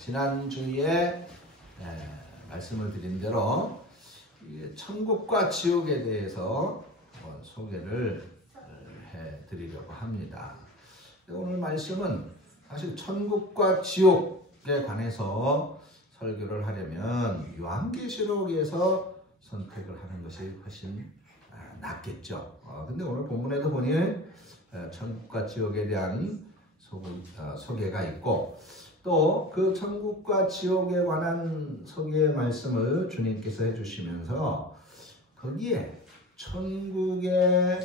지난주에 말씀을 드린 대로 천국과 지옥에 대해서 소개를 해드리려고 합니다. 오늘 말씀은 사실 천국과 지옥에 관해서 설교를 하려면 요한계시록에서 선택을 하는 것이 훨씬 낫겠죠. 근데 오늘 본문에도 보니 천국과 지옥에 대한 소개가 있고, 또 그 천국과 지옥에 관한 소개의 말씀을 주님께서 해주시면서 거기에 천국에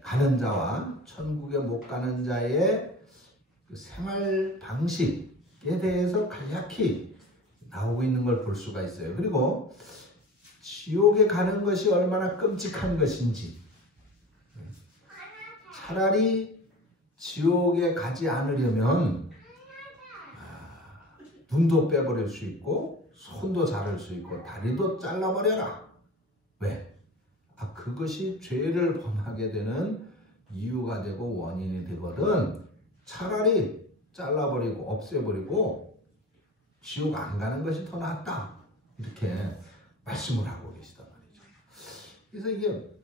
가는 자와 천국에 못 가는 자의 그 생활 방식에 대해서 간략히 나오고 있는 걸 볼 수가 있어요. 그리고 지옥에 가는 것이 얼마나 끔찍한 것인지, 차라리 지옥에 가지 않으려면 눈도 빼버릴 수 있고 손도 자를 수 있고 다리도 잘라버려라. 왜? 그것이 죄를 범하게 되는 이유가 되고 원인이 되거든. 차라리 잘라버리고 없애버리고 지옥 안 가는 것이 더 낫다. 이렇게 말씀을 하고 계시단 말이죠. 그래서 이게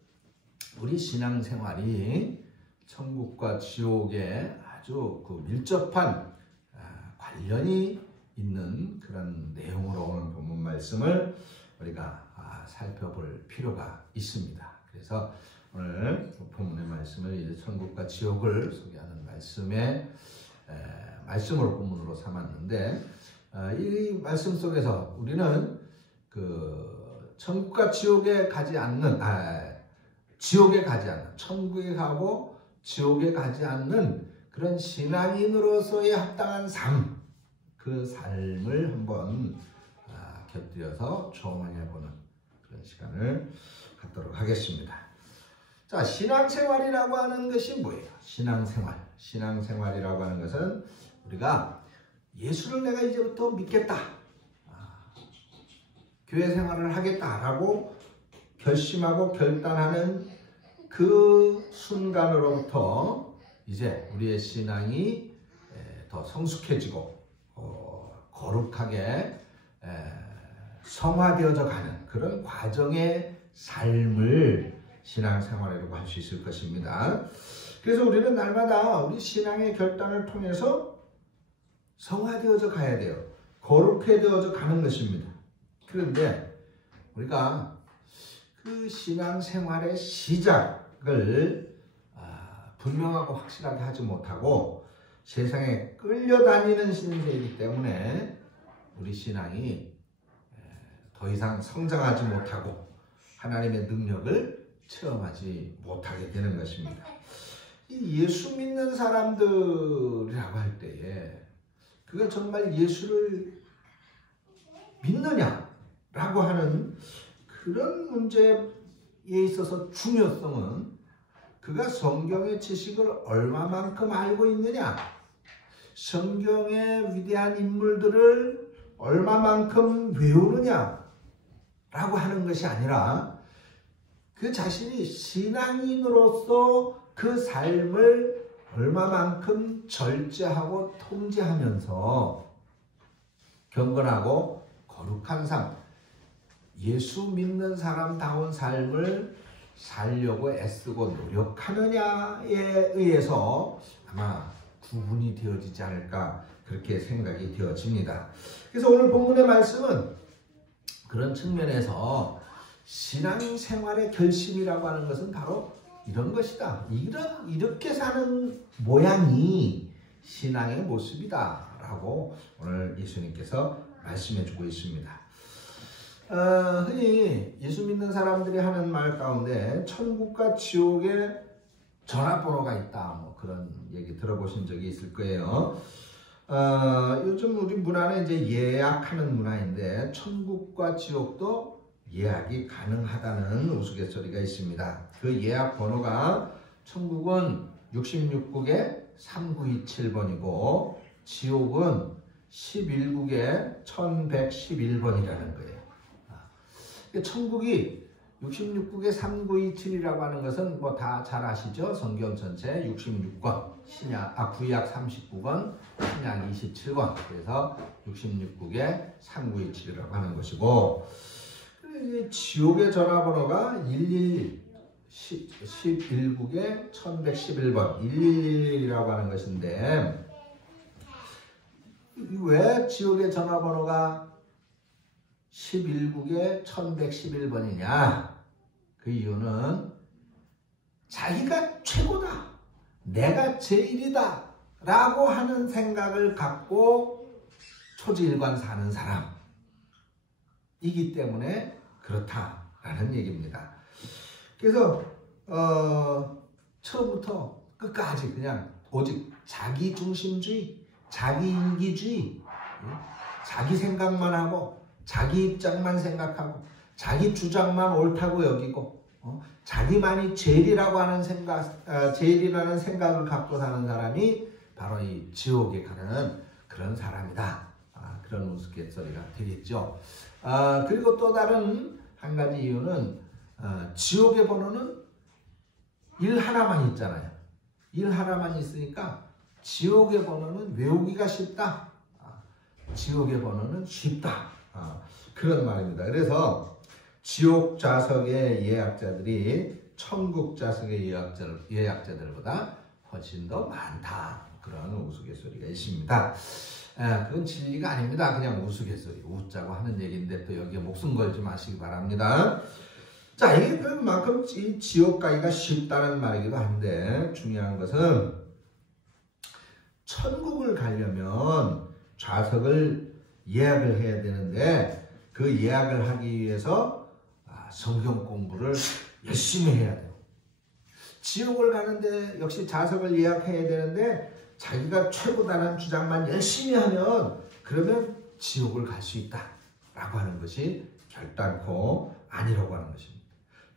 우리 신앙생활이 천국과 지옥에 아주 그 밀접한 관련이 있는 그런 내용으로 오늘 본문 말씀을 우리가 살펴볼 필요가 있습니다. 그래서 오늘 본문의 말씀을 이제 천국과 지옥을 소개하는 말씀으로 본문으로 삼았는데, 이 말씀 속에서 우리는 그 천국과 지옥에 가지 않는, 지옥에 가지 않는, 천국에 가고 지옥에 가지 않는 그런 신앙인으로서의 합당한 삶, 그 삶을 한번 곁들여서 조망해보는 그런 시간을 갖도록 하겠습니다. 자, 신앙생활이라고 하는 것이 뭐예요? 신앙생활이라고 하는 것은 우리가 예수를 내가 이제부터 믿겠다, 교회 생활을 하겠다라고 결심하고 결단하는 그 순간으로부터 이제 우리의 신앙이 더 성숙해지고 거룩하게 성화되어져 가는 그런 과정의 삶을 신앙생활이라고 할 수 있을 것입니다. 그래서 우리는 날마다 우리 신앙의 결단을 통해서 성화되어져 가야 돼요. 거룩해되어져 가는 것입니다. 그런데 우리가 그 신앙생활의 시작을 분명하고 확실하게 하지 못하고 세상에 끌려다니는 신세이기 때문에 우리 신앙이 더 이상 성장하지 못하고 하나님의 능력을 체험하지 못하게 되는 것입니다. 이 예수 믿는 사람들이라고 할 때에 그가 정말 예수를 믿느냐라고 하는 그런 문제에 있어서 중요성은 그가 성경의 지식을 얼마만큼 알고 있느냐, 성경의 위대한 인물들을 얼마만큼 외우느냐 라고 하는 것이 아니라 그 자신이 신앙인으로서 그 삶을 얼마만큼 절제하고 통제하면서 경건하고 거룩한 삶, 예수 믿는 사람다운 삶을 살려고 애쓰고 노력하느냐에 의해서 아마 구분이 되어지지 않을까, 그렇게 생각이 되어집니다. 그래서 오늘 본문의 말씀은 그런 측면에서 신앙생활의 결심이라고 하는 것은 바로 이런 것이다. 이렇게 사는 모양이 신앙의 모습이다 라고 오늘 예수님께서 말씀해주고 있습니다. 흔히 예수 믿는 사람들이 하는 말 가운데 천국과 지옥에 전화번호가 있다, 뭐 그런 얘기 들어보신 적이 있을 거예요. 요즘 우리 문화는 이제 예약하는 문화인데 천국과 지옥도 예약이 가능하다는 우스갯소리가 있습니다. 그 예약 번호가 천국은 66국에 3927번이고 지옥은 11국에 1111번이라는 거예요. 천국이 66국의 3927이라고 하는 것은 뭐 다 잘 아시죠? 성경 전체 66권, 구약 39권, 신약 27권. 그래서 66국의 3927이라고 하는 것이고, 지옥의 전화번호가 111, 11국의 1111번, 111이라고 하는 것인데, 왜 지옥의 전화번호가 11국의 1111번이냐? 그 이유는 자기가 최고다, 내가 제일이다 라고 하는 생각을 갖고 초지일관 사는 사람이기 때문에 그렇다라는 얘기입니다. 그래서 처음부터 끝까지 그냥 오직 자기중심주의, 자기이기주의, 자기 생각만 하고 자기 입장만 생각하고 자기 주장만 옳다고 여기고 자기만이 제일이라고 하는 제일이라는 생각을 갖고 사는 사람이 바로 이 지옥에 가는 그런 사람이다. 그런 우스갯소리가 되겠죠. 그리고 또 다른 한 가지 이유는 지옥의 번호는 일 하나만 있잖아요. 일 하나만 있으니까 지옥의 번호는 외우기가 쉽다. 지옥의 번호는 쉽다. 그런 말입니다. 그래서 지옥 좌석의 예약자들이 천국 좌석의 예약자들보다 훨씬 더 많다. 그런 우스갯소리가 있습니다. 그건 진리가 아닙니다. 그냥 우스갯소리, 웃자고 하는 얘기인데 또 여기에 목숨 걸지 마시기 바랍니다. 자, 이게 그만큼 이 지옥 가기가 쉽다는 말이기도 한데, 중요한 것은 천국을 가려면 좌석을 예약을 해야 되는데, 그 예약을 하기 위해서 성경 공부를 열심히 해야 돼요. 지옥을 가는데 역시 좌석을 예약해야 되는데, 자기가 최고다는 주장만 열심히 하면 그러면 지옥을 갈 수 있다 라고 하는 것이 결단코 아니라고 하는 것입니다.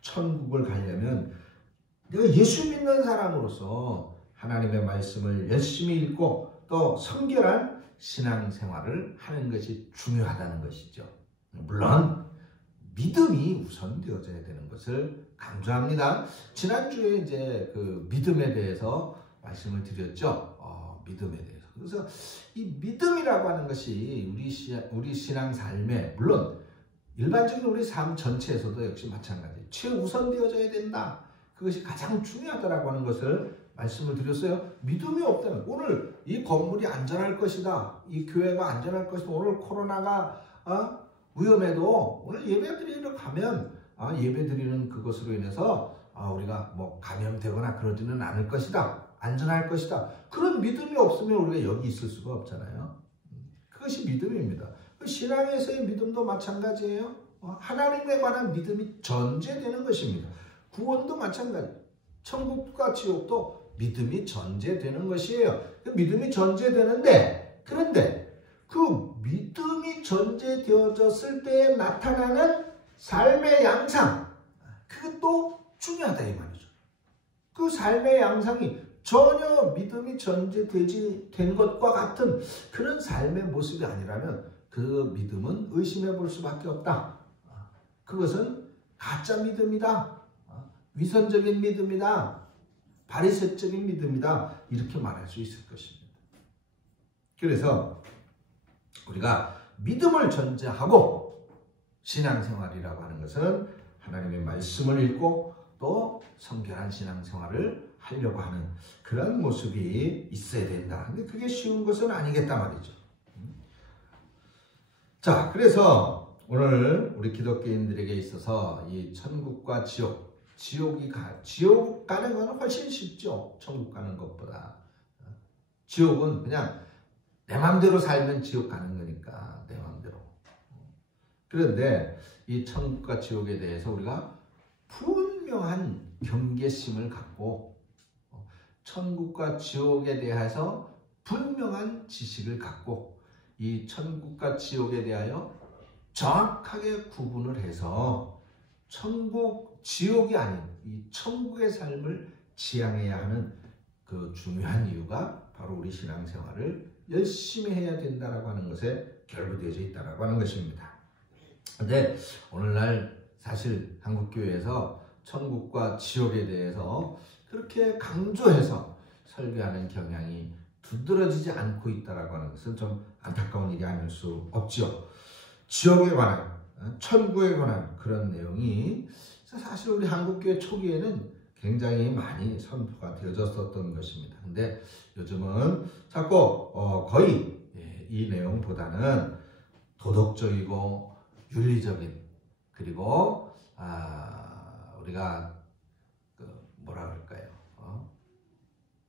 천국을 가려면 내가 예수 믿는 사람으로서 하나님의 말씀을 열심히 읽고 또 성결한 신앙생활을 하는 것이 중요하다는 것이죠. 물론 믿음이 우선되어져야 되는 것을 강조합니다. 지난주에 이제 그 믿음에 대해서 말씀을 드렸죠. 믿음에 대해서. 그래서 이 믿음이라고 하는 것이 우리 신앙 삶에, 물론 일반적인 우리 삶 전체에서도 역시 마찬가지, 최우선되어져야 된다. 그것이 가장 중요하다라고 하는 것을 말씀을 드렸어요. 믿음이 없다면 오늘 이 건물이 안전할 것이다, 이 교회가 안전할 것이다, 오늘 코로나가 위험해도 오늘 예배드리러 가면 예배드리는 그것으로 인해서 우리가 뭐 감염되거나 그러지는 않을 것이다, 안전할 것이다. 그런 믿음이 없으면 우리가 여기 있을 수가 없잖아요. 그것이 믿음입니다. 신앙에서의 믿음도 마찬가지예요. 하나님에 관한 믿음이 전제되는 것입니다. 구원도 마찬가지. 천국과 지옥도 믿음이 전제되는 것이에요. 믿음이 전제되는데, 그런데 그 믿음이 전제되어졌을 때 나타나는 삶의 양상, 그것도 중요하다 이 말이죠. 그 삶의 양상이 전혀 믿음이 전제되지 된 것과 같은 그런 삶의 모습이 아니라면 그 믿음은 의심해 볼 수밖에 없다. 그것은 가짜 믿음이다. 위선적인 믿음이다. 바리새적인 믿음이다. 이렇게 말할 수 있을 것입니다. 그래서 우리가 믿음을 전제하고 신앙생활이라고 하는 것은 하나님의 말씀을 읽고 또 성결한 신앙생활을 하려고 하는 그런 모습이 있어야 된다. 근데 그게 쉬운 것은 아니겠다 말이죠. 자, 그래서 오늘 우리 기독교인들에게 있어서 이 천국과 지옥 가는 것은 훨씬 쉽죠. 천국 가는 것보다. 지옥은 그냥 내 마음대로 살면 지옥 가는 거니까, 내 마음대로. 그런데 이 천국과 지옥에 대해서 우리가 분명한 경계심을 갖고 천국과 지옥에 대해서 분명한 지식을 갖고 이 천국과 지옥에 대하여 정확하게 구분을 해서 지옥이 아닌 이 천국의 삶을 지향해야 하는 그 중요한 이유가 바로 우리 신앙생활을 열심히 해야 된다라고 하는 것에 결부되어져 있다라고 하는 것입니다. 근데 오늘날 사실 한국교회에서 천국과 지옥에 대해서 그렇게 강조해서 설교하는 경향이 두드러지지 않고 있다라고 하는 것은 좀 안타까운 일이 아닐 수 없죠. 지옥에 관한, 천국에 관한 그런 내용이 사실 우리 한국교회 초기에는 굉장히 많이 선포가 되어졌었던 것입니다. 근데 요즘은 자꾸 거의 이 내용보다는 도덕적이고 윤리적인, 그리고 우리가 뭐라 그럴까요?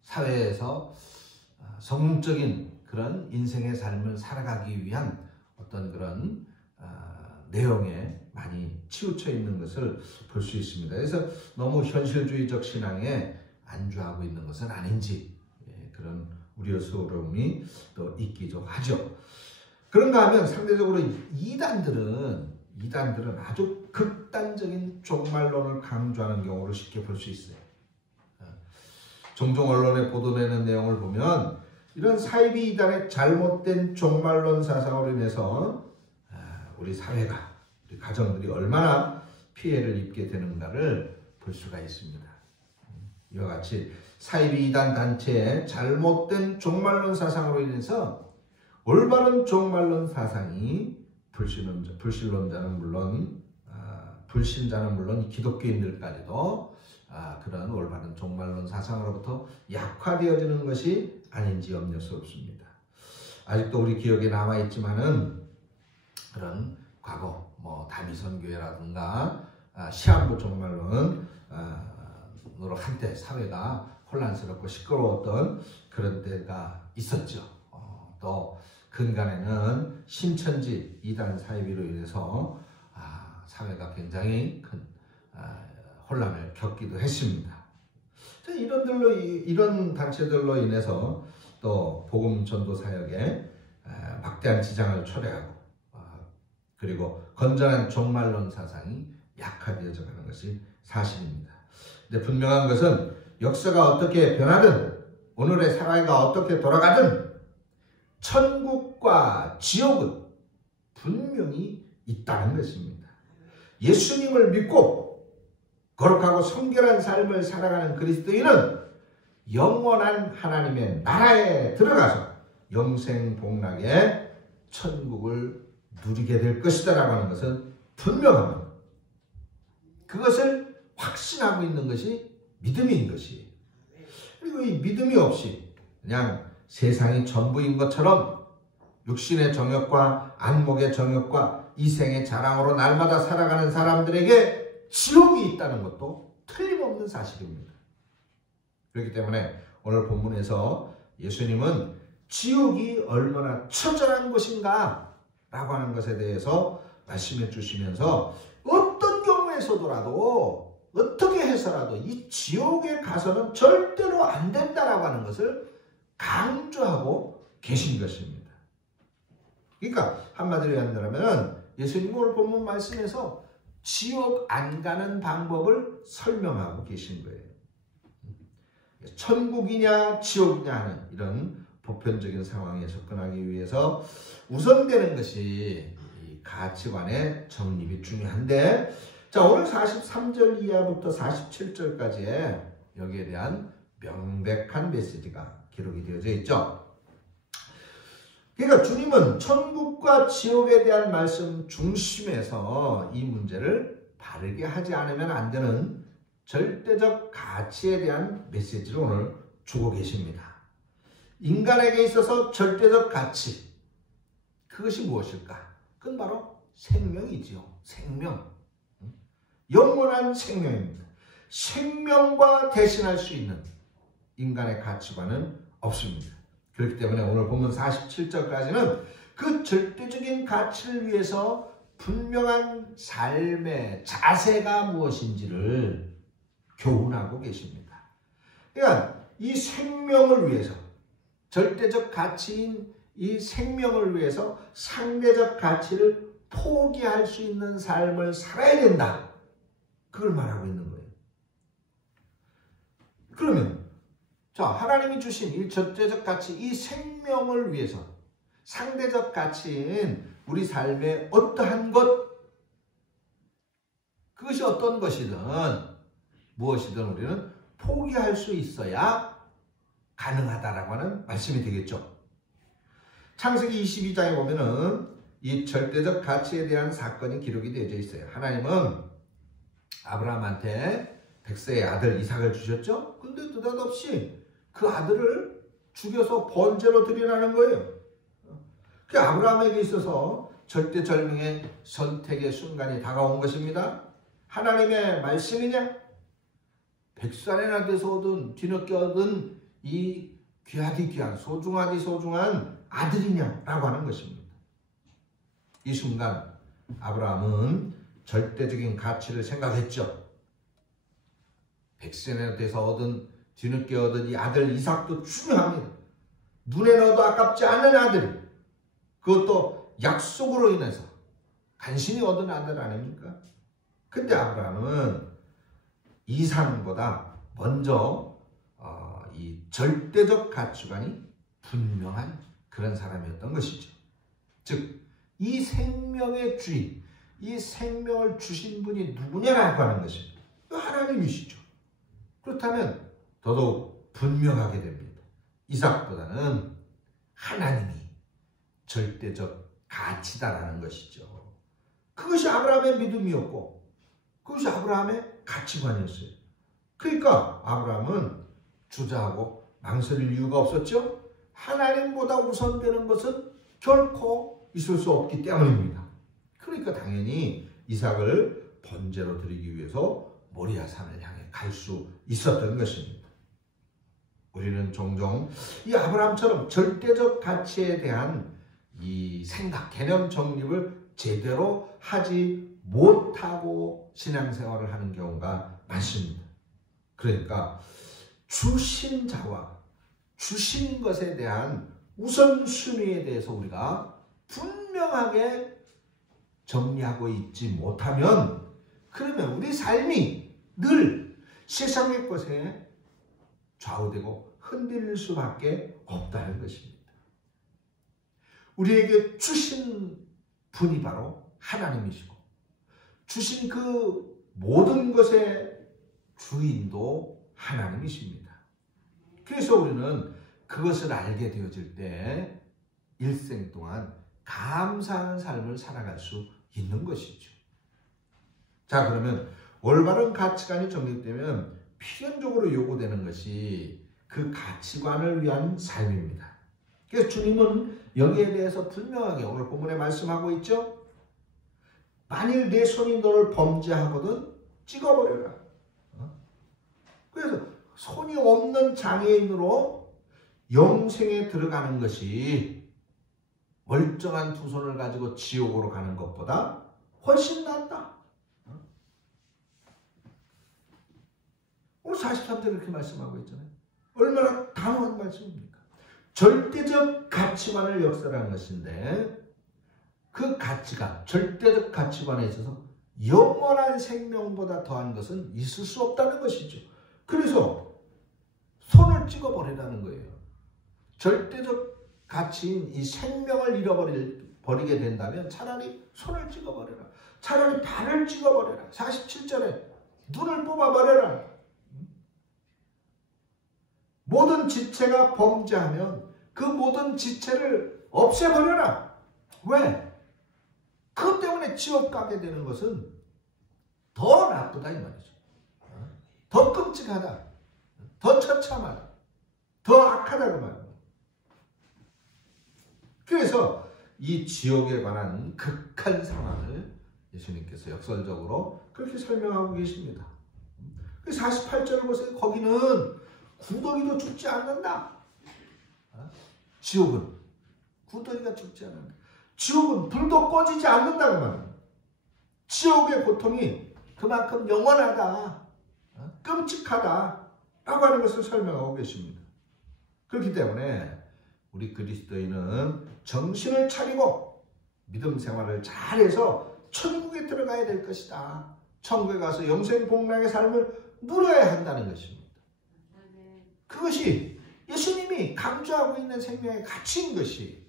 사회에서 성적인 그런 인생의 삶을 살아가기 위한 어떤 그런 내용에 많이 치우쳐 있는 것을 볼 수 있습니다. 그래서 너무 현실주의적 신앙에 안주하고 있는 것은 아닌지 그런 우려스러움이 또 있기도 하죠. 그런가 하면 상대적으로 이단들은 아주 극단적인 종말론을 강조하는 경우를 쉽게 볼 수 있어요. 종종 언론에 보도되는 내용을 보면 이런 사이비 이단의 잘못된 종말론 사상으로 인해서 우리 사회가, 우리 가정들이 얼마나 피해를 입게 되는가를 볼 수가 있습니다. 이와 같이 사이비 이단 단체의 잘못된 종말론 사상으로 인해서 올바른 종말론 사상이 불신자는 물론 기독교인들까지도 그런 올바른 종말론 사상으로부터 약화되어지는 것이 아닌지 염려스럽습니다. 아직도 우리 기억에 남아있지만은 그런 과거 다미선교회라든가 시한부 종말론으로 한때 사회가 혼란스럽고 시끄러웠던 그런 때가 있었죠. 또 근간에는 신천지 이단 사이비로 인해서 사회가 굉장히 큰 혼란을 겪기도 했습니다. 이런 단체들로 인해서 또 복음 전도 사역에 막대한 지장을 초래하고 그리고 건전한 종말론 사상이 약화되어져 가는 것이 사실입니다. 근데 분명한 것은 역사가 어떻게 변하든 오늘의 사회가 어떻게 돌아가든 천국과 지옥은 분명히 있다는 것입니다. 예수님을 믿고 거룩하고 성결한 삶을 살아가는 그리스도인은 영원한 하나님의 나라에 들어가서 영생복락의 천국을 누리게 될 것이다 라고 하는 것은 분명합니다. 그것을 확신하고 있는 것이 믿음인 것이에요. 그리고 이 믿음이 없이 그냥 세상이 전부인 것처럼 육신의 정욕과 안목의 정욕과 이생의 자랑으로 날마다 살아가는 사람들에게 지옥이 있다는 것도 틀림없는 사실입니다. 그렇기 때문에 오늘 본문에서 예수님은 지옥이 얼마나 처절한 것인가 라고 하는 것에 대해서 말씀해 주시면서 어떤 경우에서라도 어떻게 해서라도 이 지옥에 가서는 절대로 안 된다라고 하는 것을 강조하고 계신 것입니다. 그러니까 한마디로 한다면 예수님 오늘 본문 말씀에서 지옥 안 가는 방법을 설명하고 계신 거예요. 천국이냐 지옥이냐 하는 이런 보편적인 상황에 접근하기 위해서 우선되는 것이 이 가치관의 정립이 중요한데, 자, 오늘 43절 이하부터 47절까지의 여기에 대한 명백한 메시지가 기록이 되어져 있죠. 그러니까 주님은 천국과 지옥에 대한 말씀 중심에서 이 문제를 바르게 하지 않으면 안 되는 절대적 가치에 대한 메시지를 오늘 주고 계십니다. 인간에게 있어서 절대적 가치, 그것이 무엇일까? 그건 바로 생명이지요. 생명. 영원한 생명입니다. 생명과 대신할 수 있는 인간의 가치관은 없습니다. 그렇기 때문에 오늘 본문 47절까지는 그 절대적인 가치를 위해서 분명한 삶의 자세가 무엇인지를 교훈하고 계십니다. 그러니까 이 생명을 위해서, 절대적 가치인 이 생명을 위해서 상대적 가치를 포기할 수 있는 삶을 살아야 된다. 그걸 말하고 있는 거예요. 그러면 자, 하나님이 주신 이 절대적 가치, 이 생명을 위해서 상대적 가치인 우리 삶의 어떠한 것, 그것이 어떤 것이든 무엇이든 우리는 포기할 수 있어야 가능하다라고 하는 말씀이 되겠죠. 창세기 22장에 보면은 이 절대적 가치에 대한 사건이 기록이 되어져 있어요. 하나님은 아브라함한테 백세의 아들 이삭을 주셨죠. 근데 느닷없이 그 아들을 죽여서 번제로 드리라는 거예요. 그 아브라함에게 있어서 절대절명의 선택의 순간이 다가온 것입니다. 하나님의 말씀이냐? 백살이나 돼서 얻은 뒤늦게 얻은 이 귀하디 귀한 소중하디 소중한 아들이냐라고 하는 것입니다. 이 순간 아브라함은 절대적인 가치를 생각했죠. 백살이나 돼서 얻은 뒤늦게 얻은 이 아들 이삭도 중요합니다. 눈에 넣어도 아깝지 않은 아들, 그것도 약속으로 인해서 간신히 얻은 아들 아닙니까? 근데 아브라함은 이삭보다 먼저 이 절대적 가치관이 분명한 그런 사람이었던 것이죠. 즉 이 생명의 주인, 이 생명을 주신 분이 누구냐라고 하는 것입니다. 하나님이시죠. 그렇다면 더더욱 분명하게 됩니다. 이삭보다는 하나님이 절대적 가치다라는 것이죠. 그것이 아브라함의 믿음이었고 그것이 아브라함의 가치관이었어요. 그러니까 아브라함은 주저하고 망설일 이유가 없었죠. 하나님보다 우선되는 것은 결코 있을 수 없기 때문입니다. 그러니까 당연히 이삭을 번제로 드리기 위해서 모리아 산을 향해 갈 수 있었던 것입니다. 우리는 종종 이 아브라함처럼 절대적 가치에 대한 이 생각, 개념 정립을 제대로 하지 못하고 신앙생활을 하는 경우가 많습니다. 그러니까 주신 자와 주신 것에 대한 우선순위에 대해서 우리가 분명하게 정리하고 있지 못하면 그러면 우리 삶이 늘 세상의 것에 좌우되고 흔들릴 수밖에 없다는 것입니다. 우리에게 주신 분이 바로 하나님이시고 주신 그 모든 것의 주인도 하나님이십니다. 그래서 우리는 그것을 알게 되어질 때 일생 동안 감사하는 삶을 살아갈 수 있는 것이죠. 자, 그러면 올바른 가치관이 정립되면 필연적으로 요구되는 것이 그 가치관을 위한 삶입니다. 그래서 주님은 여기에 대해서 분명하게 오늘 본문에 말씀하고 있죠. 만일 내 손이 너를 범죄하거든 찍어버려라. 그래서 손이 없는 장애인으로 영생에 들어가는 것이 멀쩡한 두 손을 가지고 지옥으로 가는 것보다 훨씬 낫다. 오늘 43절 이렇게 말씀하고 있잖아요. 얼마나 단호한 말씀입니까? 절대적 가치관을 역설하는 것인데 그 가치관, 절대적 가치관에 있어서 영원한 생명보다 더한 것은 있을 수 없다는 것이죠. 그래서 손을 찍어버리라는 거예요. 절대적 가치인 이 생명을 잃어버리게 된다면 차라리 손을 찍어버려라. 차라리 발을 찍어버려라. 47절에 눈을 뽑아버려라. 모든 지체가 범죄하면 그 모든 지체를 없애버려라. 왜? 그것 때문에 지옥 가게 되는 것은 더 나쁘다 이 말이죠. 더 끔찍하다. 더 처참하다. 더 악하다 그 말이에요. 그래서 이 지옥에 관한 극한 상황을 예수님께서 역설적으로 그렇게 설명하고 계십니다. 48절을 보세요. 거기는 구더기도 죽지 않는다. 지옥은 구더기가 죽지 않는다. 지옥은 불도 꺼지지 않는다 그 말이에요. 지옥의 고통이 그만큼 영원하다. 끔찍하다. 라고 하는 것을 설명하고 계십니다. 그렇기 때문에 우리 그리스도인은 정신을 차리고 믿음 생활을 잘해서 천국에 들어가야 될 것이다. 천국에 가서 영생 복락의 삶을 누려야 한다는 것입니다. 그것이 예수님이 강조하고 있는 생명의 가치인 것이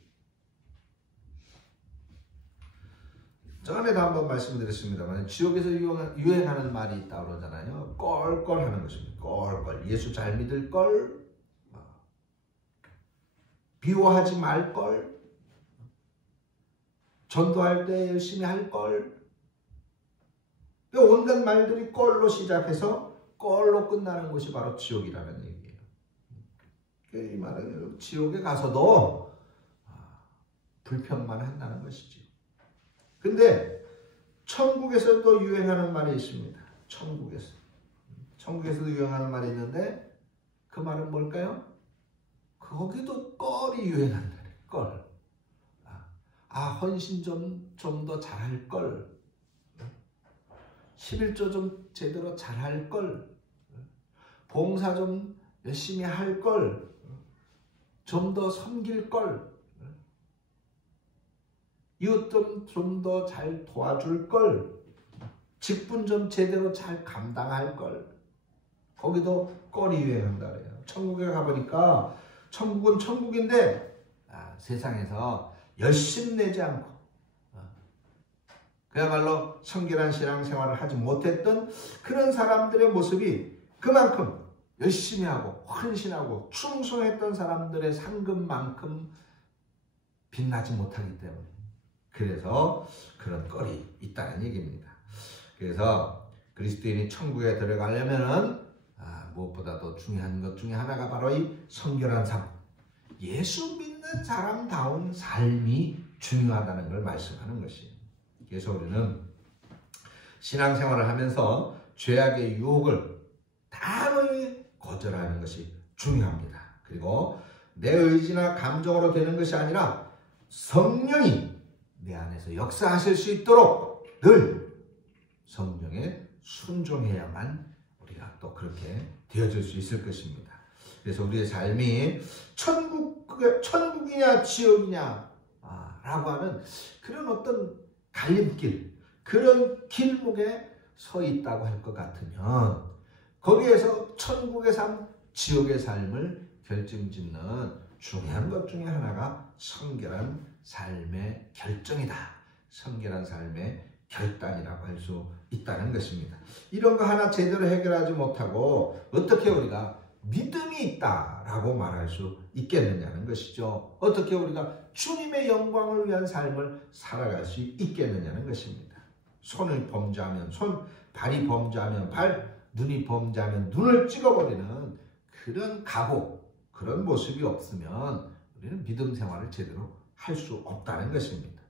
전에도 한번 말씀드렸습니다만 지옥에서 유행하는 말이 있다고 그러잖아요. 껄껄 하는 것입니다. 껄껄. 예수 잘 믿을 걸, 비호하지 말 걸, 전도할 때 열심히 할 걸. 온갖 말들이 껄로 시작해서 껄로 끝나는 곳이 바로 지옥이라는 얘기예요. 이 말은 지옥에 가서도 불평만 한다는 것이지. 근데 천국에서도 유행하는 말이 있습니다. 천국에서도 유행하는 말이 있는데 그 말은 뭘까요? 거기도 껄이 유행한다. 껄. 헌신 좀 더 잘할 걸. 11조 좀 제대로 잘할 걸. 봉사 좀 열심히 할 걸. 좀 더 섬길 걸. 이웃 좀 더 잘 도와줄 걸. 직분 좀 제대로 잘 감당할 걸. 거기도 껄이 유행한다 그래요. 천국에 가보니까 천국은 천국인데 세상에서 열심내지 않고 그야말로 성결한 신앙생활을 하지 못했던 그런 사람들의 모습이 그만큼 열심히 하고 헌신하고 충성했던 사람들의 상급만큼 빛나지 못하기 때문에 그래서 그런 껄이 있다는 얘기입니다. 그래서 그리스도인이 천국에 들어가려면 무엇보다도 중요한 것 중에 하나가 바로 이 성결한 삶, 예수 믿는 사람다운 삶이 중요하다는 걸 말씀하는 것이에요. 그래서 우리는 신앙생활을 하면서 죄악의 유혹을 단호히 거절하는 것이 중요합니다. 그리고 내 의지나 감정으로 되는 것이 아니라 성령이 내 안에서 역사하실 수 있도록 늘 성령에 순종해야만 우리가 또 그렇게 되어질 수 있을 것입니다. 그래서 우리의 삶이 천국이냐 지옥이냐 라고 하는 그런 어떤 갈림길, 그런 길목에 서 있다고 할 것 같으면 거기에서 천국의 삶, 지옥의 삶을 결정짓는 중요한 것 중에 하나가 성결한 삶의 결정이다. 성결한 삶의 결단이라고 할 수 있다는 것입니다. 이런 거 하나 제대로 해결하지 못하고 어떻게 우리가 믿음이 있다라고 말할 수 있겠느냐는 것이죠. 어떻게 우리가 주님의 영광을 위한 삶을 살아갈 수 있겠느냐는 것입니다. 손을 범죄하면 손, 발이 범죄하면 발, 눈이 범죄하면 눈을 찍어버리는 그런 각오, 그런 모습이 없으면 우리는 믿음 생활을 제대로 할 수 없다는 것입니다.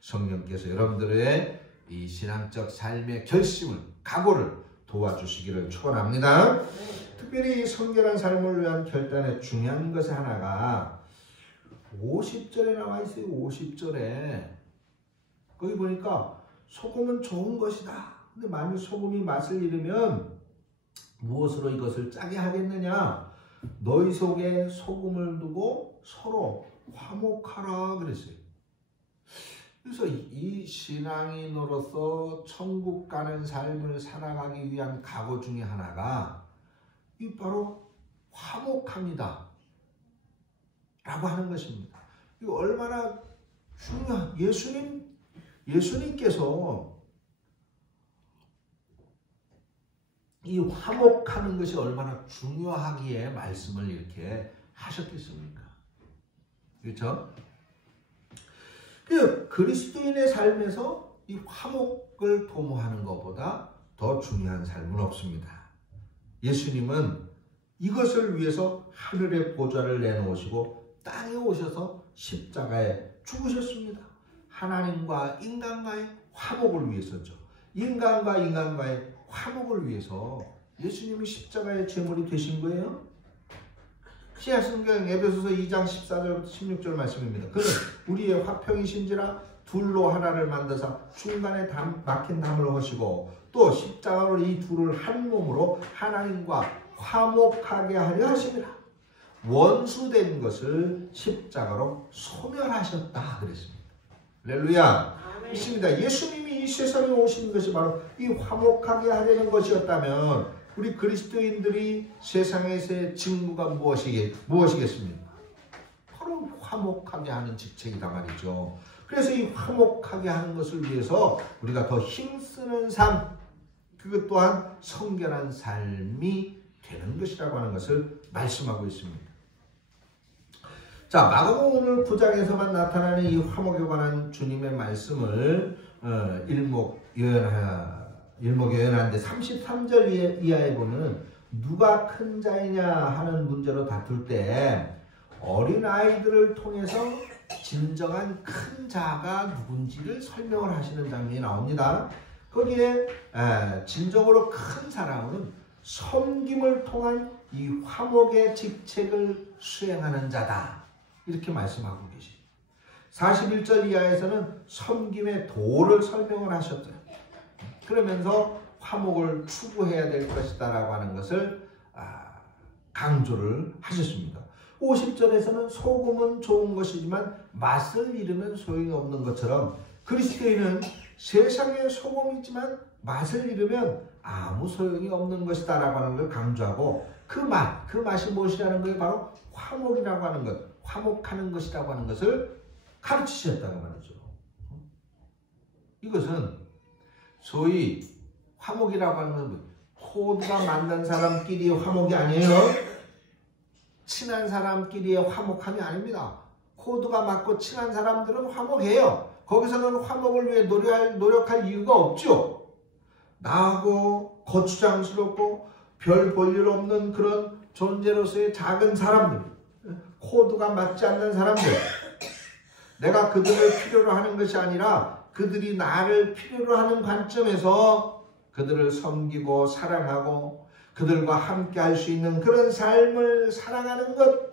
성령께서 여러분들의 이 신앙적 삶의 결심을, 각오를 도와주시기를 축원합니다. 특별히 성결한 삶을 위한 결단의 중요한 것의 하나가 50절에 나와 있어요. 50절에 거기 보니까 소금은 좋은 것이다. 근데 만일 소금이 맛을 잃으면 무엇으로 이것을 짜게 하겠느냐? 너희 속에 소금을 두고 서로 화목하라 그랬어요. 그래서 이 신앙인으로서 천국 가는 삶을 살아가기 위한 각오 중에 하나가 이 바로 화목합니다 라고 하는 것입니다. 이거 얼마나 중요한, 예수님께서 이 화목하는 것이 얼마나 중요하기에 말씀을 이렇게 하셨겠습니까? 그렇죠? 그리스도인의 삶에서 이 화목을 도모하는 것보다 더 중요한 삶은 없습니다. 예수님은 이것을 위해서 하늘의 보좌를 내놓으시고 땅에 오셔서 십자가에 죽으셨습니다. 하나님과 인간과의 화목을 위해서죠. 인간과 인간과의 화목을 위해서 예수님이 십자가의 제물이 되신 거예요. 신약성경 에베소서 2장 14절부터 16절 말씀입니다. 그는 우리의 화평이신지라 둘로 하나를 만드사 중간에 막힌 담을 하시고 또 십자가로 이 둘을 한 몸으로 하나님과 화목하게 하려 하심이라. 원수된 것을 십자가로 소멸하셨다 그랬습니다. 할렐루야. 있습니다. 예수님이 이 세상에 오신 것이 바로 이 화목하게 하려는 것이었다면 우리 그리스도인들이 세상에서의 직무가 무엇이겠습니까? 바로 바로 화목하게 하는 직책이다 말이죠. 그래서 이 화목하게 하는 것을 위해서 우리가 더 힘쓰는 삶, 그것 또한 성결한 삶이 되는 것이라고 하는 것을 말씀하고 있습니다. 자, 마가복음 오늘 9장에서만 나타나는 이 화목에 관한 주님의 말씀을 일목요연한데 33절 이하에 보면 누가 큰 자이냐 하는 문제로 다툴 때 어린아이들을 통해서 진정한 큰 자가 누군지를 설명을 하시는 장면이 나옵니다. 거기에 진정으로 큰 사람은 섬김을 통한 이 화목의 직책을 수행하는 자다. 이렇게 말씀하고 계십니다. 41절 이하에서는 섬김의 도를 설명을 하셨죠. 그러면서 화목을 추구해야 될 것이다 라고 하는 것을 강조를 하셨습니다. 50절에서는 소금은 좋은 것이지만 맛을 잃으면 소용이 없는 것처럼 그리스도인은 세상에 소금이지만 맛을 잃으면 아무 소용이 없는 것이다 라고 하는 걸 강조하고 그 맛이 무엇이라는 것이 바로 화목이라고 하는 것, 화목하는 것이라고 하는 것을 가르치셨다고 말이죠. 이것은 소위 화목이라고 하는 건 코드가 맞는 사람끼리 화목이 아니에요. 친한 사람끼리의 화목함이 아닙니다. 코드가 맞고 친한 사람들은 화목해요. 거기서는 화목을 위해 노력할 이유가 없죠. 나하고 거추장스럽고 별 볼 일 없는 그런 존재로서의 작은 사람들, 코드가 맞지 않는 사람들, 내가 그들을 필요로 하는 것이 아니라 그들이 나를 필요로 하는 관점에서 그들을 섬기고 사랑하고 그들과 함께 할 수 있는 그런 삶을 살아가는 것,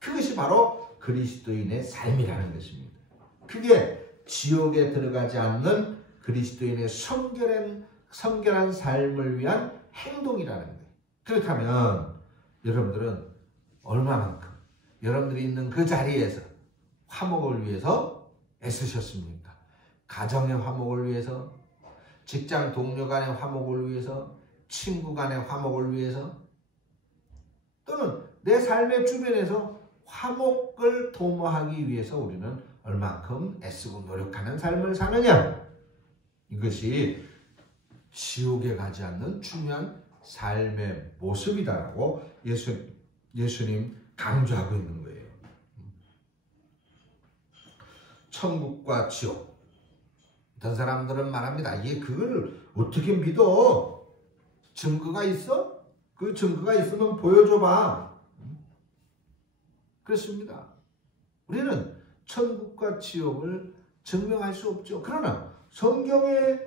그것이 바로 그리스도인의 삶이라는 것입니다. 그게 지옥에 들어가지 않는 그리스도인의 성결한 삶을 위한 행동이라는 거예요. 그렇다면 여러분들은 얼마만큼 여러분들이 있는 그 자리에서 화목을 위해서 애쓰셨습니까? 가정의 화목을 위해서, 직장 동료 간의 화목을 위해서, 친구 간의 화목을 위해서, 또는 내 삶의 주변에서 화목을 도모하기 위해서 우리는 얼만큼 애쓰고 노력하는 삶을 사느냐? 이것이 지옥에 가지 않는 중요한 삶의 모습이다라고 예수님 강조하고 있는 거예요. 천국과 지옥. 어떤 사람들은 말합니다. 그걸 어떻게 믿어? 증거가 있어? 그 증거가 있으면 보여줘봐. 그렇습니다. 우리는 천국과 지옥을 증명할 수 없죠. 그러나 성경에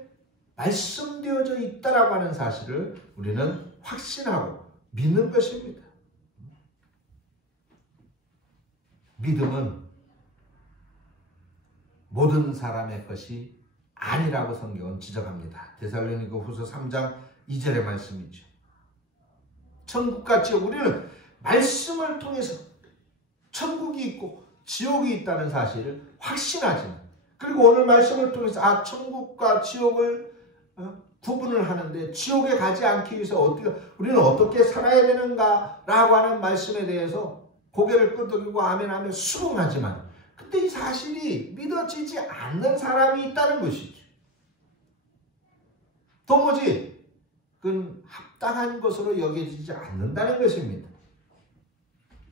말씀되어져 있다라고 하는 사실을 우리는 확신하고 믿는 것입니다. 믿음은 모든 사람의 것이 아니라고 성경은 지적합니다. 데살로니가후서 3장 2절의 말씀이죠. 천국과 지옥, 우리는 말씀을 통해서 천국이 있고 지옥이 있다는 사실을 확신하지만, 그리고 오늘 말씀을 통해서 천국과 지옥을 구분을 하는데 지옥에 가지 않기 위해서 우리는 어떻게 살아야 되는가라고 하는 말씀에 대해서 고개를 끄덕이고 아멘하며 수긍하지만, 근데 이 사실이 믿어지지 않는 사람이 있다는 것이죠. 도무지 그건 합당한 것으로 여겨지지 않는다는 것입니다.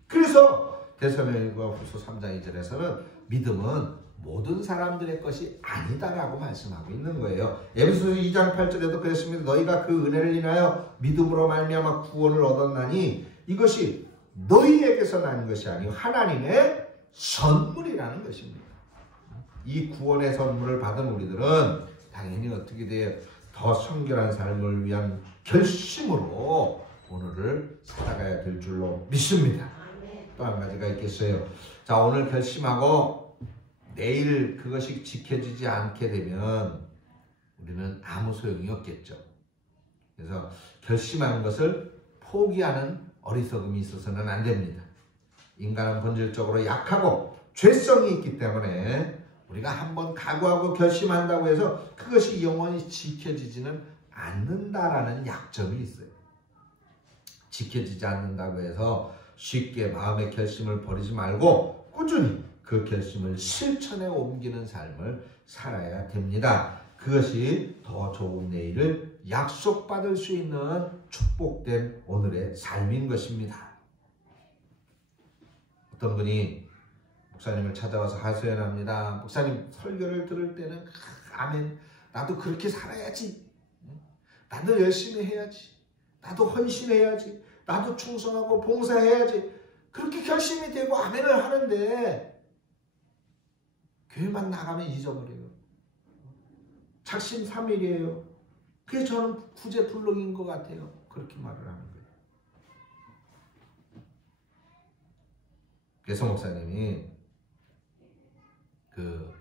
그래서 데살로니가후서 3장 2절에서는 믿음은 모든 사람들의 것이 아니다라고 말씀하고 있는 거예요. 에베소서 2장 8절에도 그랬습니다. 너희가 그 은혜를 인하여 믿음으로 말미암아 구원을 얻었나니 이것이 너희에게서 난 것이 아니요 하나님의 선물이라는 것입니다. 이 구원의 선물을 받은 우리들은 당연히 어떻게 돼요? 더 성결한 삶을 위한 결심으로 오늘을 살아가야 될 줄로 믿습니다. 또 한 가지가 있겠어요. 자, 오늘 결심하고 내일 그것이 지켜지지 않게 되면 우리는 아무 소용이 없겠죠. 그래서 결심하는 것을 포기하는 어리석음이 있어서는 안 됩니다. 인간은 본질적으로 약하고 죄성이 있기 때문에 우리가 한번 각오하고 결심한다고 해서 그것이 영원히 지켜지지는 않는다라는 약점이 있어요. 지켜지지 않는다고 해서 쉽게 마음의 결심을 버리지 말고 꾸준히 그 결심을 실천에 옮기는 삶을 살아야 됩니다. 그것이 더 좋은 내일을 약속받을 수 있는 축복된 오늘의 삶인 것입니다. 어떤 분이 목사님을 찾아와서 하소연합니다. 목사님, 설교를 들을 때는 아멘, 나도 그렇게 살아야지, 나도 열심히 해야지, 나도 헌신해야지, 나도 충성하고 봉사해야지, 그렇게 결심이 되고 아멘을 하는데 교회만 나가면 잊어버려요. 작심삼일이에요. 그게 저는 구제불능인 것 같아요. 그렇게 말을 하는 거예요. 그래서 목사님이 그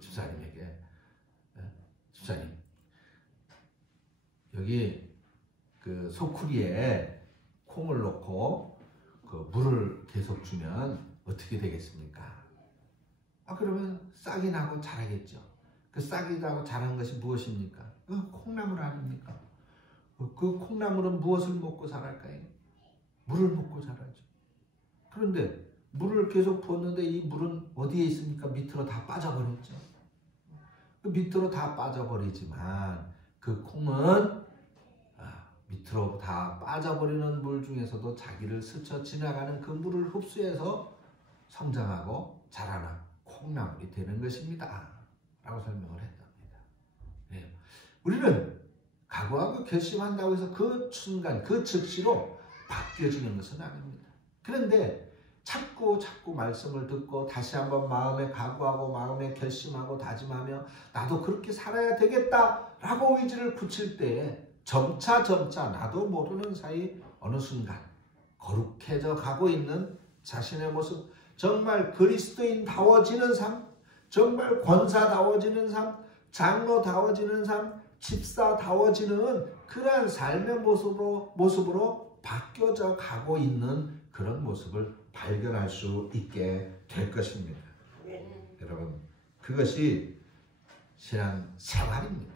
집사님에게, 집사님, 여기 그 소쿠리에 콩을 넣고 그 물을 계속 주면 어떻게 되겠습니까? 그러면 싹이 나고 자라겠죠. 그 싹이 나고 자란 것이 무엇입니까? 콩나물 아닙니까? 그 콩나물은 무엇을 먹고 자랄까요? 물을 먹고 자라죠. 그런데 물을 계속 부었는데 이 물은 어디에 있습니까? 밑으로 다 빠져버렸죠. 그 밑으로 다 빠져버리지만 그 콩은 밑으로 다 빠져버리는 물 중에서도 자기를 스쳐 지나가는 그 물을 흡수해서 성장하고 자라나 콩나물이 되는 것입니다. 라고 설명을 했답니다. 네. 우리는 각오하고 결심한다고 해서 그 순간, 그 즉시로 바뀌어지는 것은 아닙니다. 그런데 자꾸 말씀을 듣고 다시 한번 마음에 각오하고 마음에 결심하고 다짐하며 나도 그렇게 살아야 되겠다라고 의지를 붙일 때에 점차 나도 모르는 사이 어느 순간 거룩해져 가고 있는 자신의 모습, 정말 그리스도인다워지는 삶, 정말 권사다워지는 삶, 장로다워지는 삶, 집사다워지는 그러한 삶의 모습으로 바뀌어져 가고 있는 그런 모습을 발견할 수 있게 될 것입니다. 여러분, 그것이 신앙 생활입니다.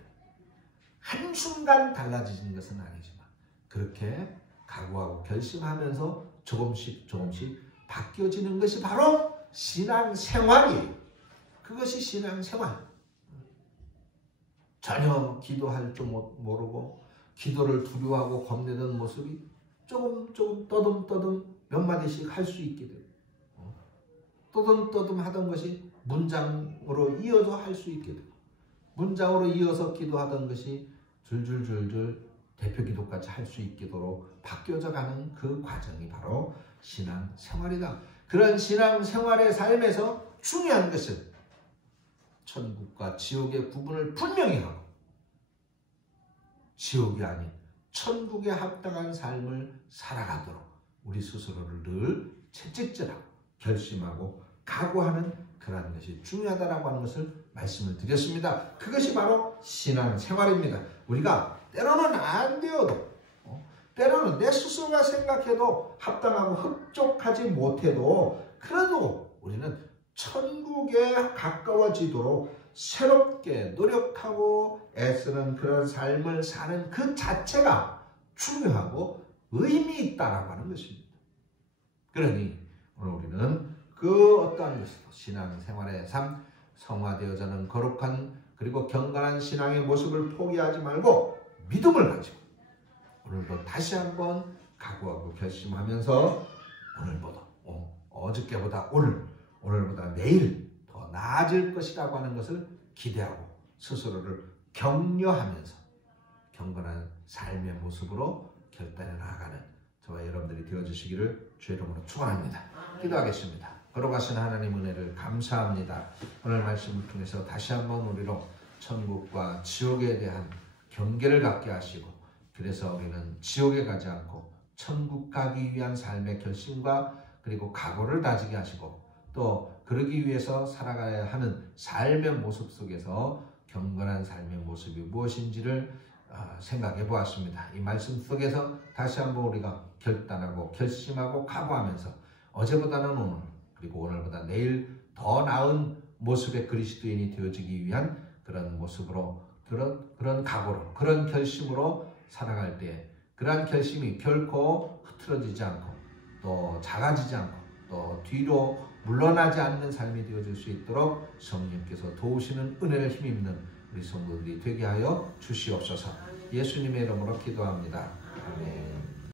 한순간 달라지는 것은 아니지만 그렇게 각오하고 결심하면서 조금씩 바뀌어지는 것이 바로 신앙 생활이에요. 그것이 신앙 생활. 전혀 기도할 줄 모르고 기도를 두려워하고 겁내던 모습이 조금 떠듬 몇 마디씩 할 수 있게 돼요. 떠듬 하던 것이 문장으로 이어서 할 수 있게 되고, 문장으로 이어서 기도하던 것이 줄줄줄줄 대표 기도까지 할 수 있도록 바뀌어져 가는 그 과정이 바로 신앙 생활이다. 그런 신앙 생활의 삶에서 중요한 것은 천국과 지옥의 구분을 분명히 하고 지옥이 아닌 천국에 합당한 삶을 살아가도록 우리 스스로를 늘 채찍질하고 결심하고 각오하는 그런 것이 중요하다라고 하는 것을 말씀을 드렸습니다. 그것이 바로 신앙생활입니다. 우리가 때로는 안 되어도 때로는 내 스스로가 생각해도 합당하고 흡족하지 못해도 그래도 우리는 천국에 가까워지도록 새롭게 노력하고 애쓰는 그런 삶을 사는 그 자체가 중요하고 의미 있다라고 하는 것입니다. 그러니 오늘 우리는 그 어떠한 것으로 신앙생활의 삶, 성화되어져는 거룩한 그리고 경건한 신앙의 모습을 포기하지 말고 믿음을 가지고 오늘도 다시 한번 각오하고 결심하면서 오늘보다 어저께보다 오늘보다 내일 더 나아질 것이라고 하는 것을 기대하고 스스로를 격려하면서 경건한 삶의 모습으로 결단해 나아가는 저와 여러분들이 되어주시기를 주의 이름으로 축원합니다. 기도하겠습니다. 걸어가신 하나님 은혜를 감사합니다. 오늘 말씀을 통해서 다시 한번 우리로 천국과 지옥에 대한 경계를 갖게 하시고 그래서 우리는 지옥에 가지 않고 천국 가기 위한 삶의 결심과 그리고 각오를 다지게 하시고 또 그러기 위해서 살아가야 하는 삶의 모습 속에서 경건한 삶의 모습이 무엇인지를 생각해 보았습니다. 이 말씀 속에서 다시 한번 우리가 결단하고 결심하고 각오하면서 어제보다는 오늘 그리고 오늘보다 내일 더 나은 모습의 그리스도인이 되어지기 위한 그런 모습으로 그런 각오로 그런 결심으로 살아갈 때 그러한 결심이 결코 흐트러지지 않고 또 작아지지 않고 또 뒤로 물러나지 않는 삶이 되어질 수 있도록 성령께서 도우시는 은혜를 힘입는 우리 성도들이 되게 하여 주시옵소서. 예수님의 이름으로 기도합니다. 아멘.